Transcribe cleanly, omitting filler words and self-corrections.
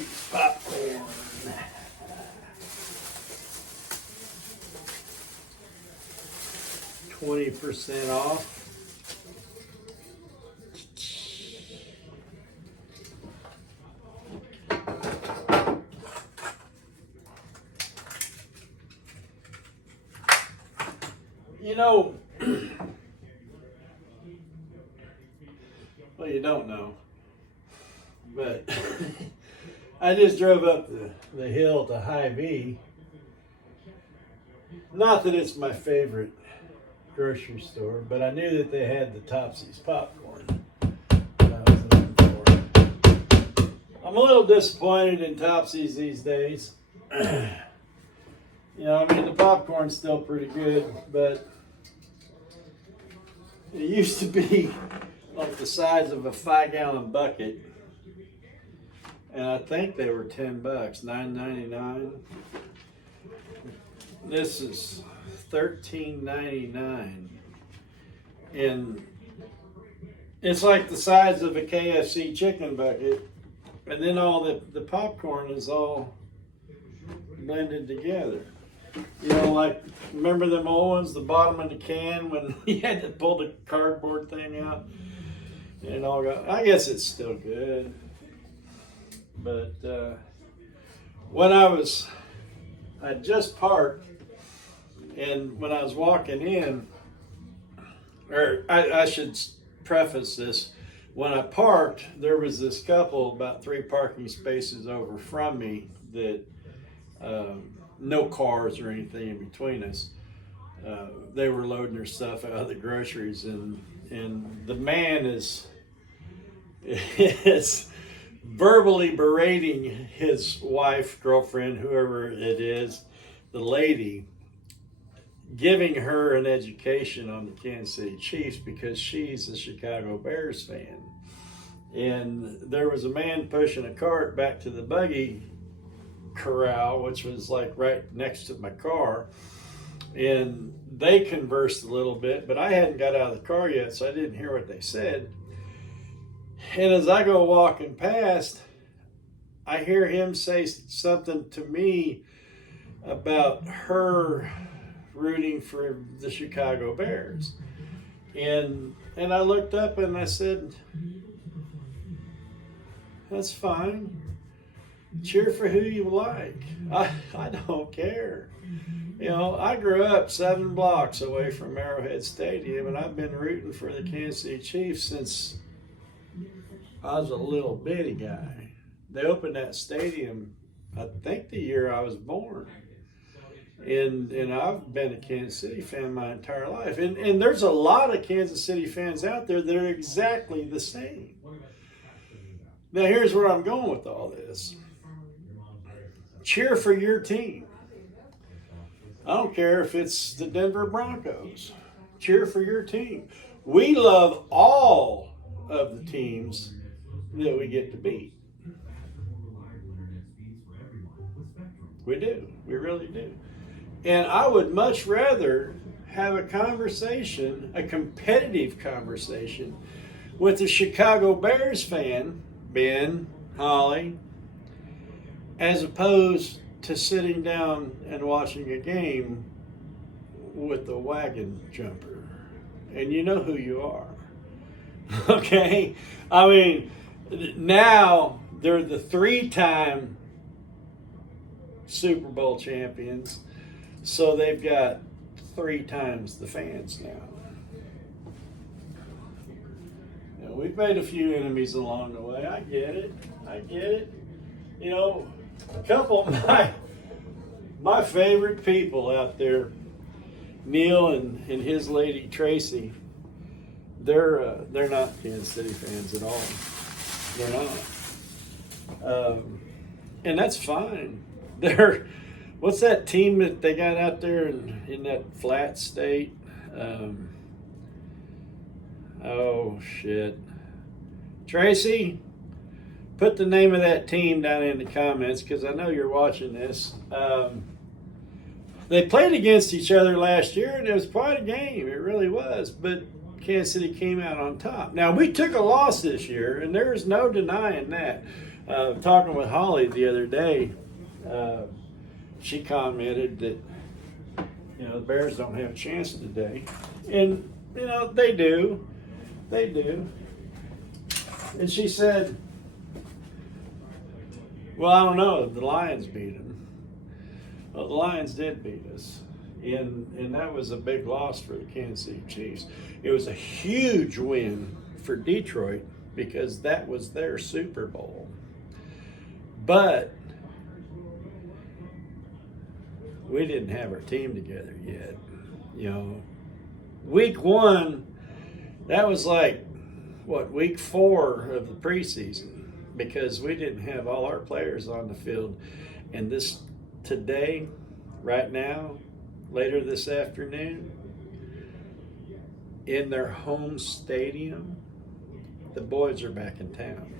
Topsy's popcorn. 20% off. You know, well, you don't know, but I just drove up the hill to Hy-Vee. Not that it's my favorite grocery store, but I knew that they had the Topsy's popcorn that I was looking for. I'm a little disappointed in Topsy's these days. You know, I mean, the popcorn's still pretty good, but it used to be like the size of a 5-gallon bucket, and I think they were $10, $9.99. This is $13.99, and it's like the size of a KFC chicken bucket, and then all the popcorn is all blended together. You know, like, remember them old ones, the bottom of the can, when you had to pull the cardboard thing out? And it all got, I guess it's still good. But when I just parked, and when I was walking in, or I should preface this, when I parked, there was this couple about 3 parking spaces over from me that, no cars or anything in between us. They were loading their stuff out of the groceries, and the man is verbally berating his wife, girlfriend, whoever it is, the lady, giving her an education on the Kansas City Chiefs because she's a Chicago Bears fan. And there was a man pushing a cart back to the buggy corral, which was like right next to my car, and they conversed a little bit, but I hadn't got out of the car yet, so I didn't hear what they said. And as I go walking past, I hear him say something to me about her rooting for the Chicago Bears, and I looked up and I said, that's fine. Cheer for who you like. I don't care. You know, I grew up 7 blocks away from Arrowhead Stadium, and I've been rooting for the Kansas City Chiefs since I was a little bitty guy. They opened that stadium, I think, the year I was born. And I've been a Kansas City fan my entire life. And there's a lot of Kansas City fans out there that are exactly the same. Now, here's where I'm going with all this. Cheer for your team. I don't care if it's the Denver Broncos. Cheer for your team. We love all of the teams that we get to beat. We do. We really do. And I would much rather have a conversation, a competitive conversation, with a Chicago Bears fan, Ben, Holly, as opposed to sitting down and watching a game with the wagon jumper. And you know who you are. Okay? I mean, now they're the 3-time Super Bowl champions, so they've got 3 times the fans now. We've made a few enemies along the way. I get it. You know, a couple of my favorite people out there, Neil and his lady Tracy, they're not Kansas City fans at all. They're not, and that's fine. What's that team that they got out there in that flat state? Oh shit, Tracy, put the name of that team down in the comments because I know you're watching this. They played against each other last year, and it was quite a game. It really was. But Kansas City came out on top. Now, we took a loss this year, and there's no denying that. Talking with Holly the other day, she commented that, you know, the Bears don't have a chance today. And, you know, they do. They do. And she said, well, I don't know. The Lions beat them. Well, the Lions did beat us. And that was a big loss for the Kansas City Chiefs. It was a huge win for Detroit because that was their Super Bowl. But we didn't have our team together yet. You know, week 1, that was like, what, week 4 of the preseason, because we didn't have all our players on the field. And this today, right now, later this afternoon, in their home stadium, the boys are back in town.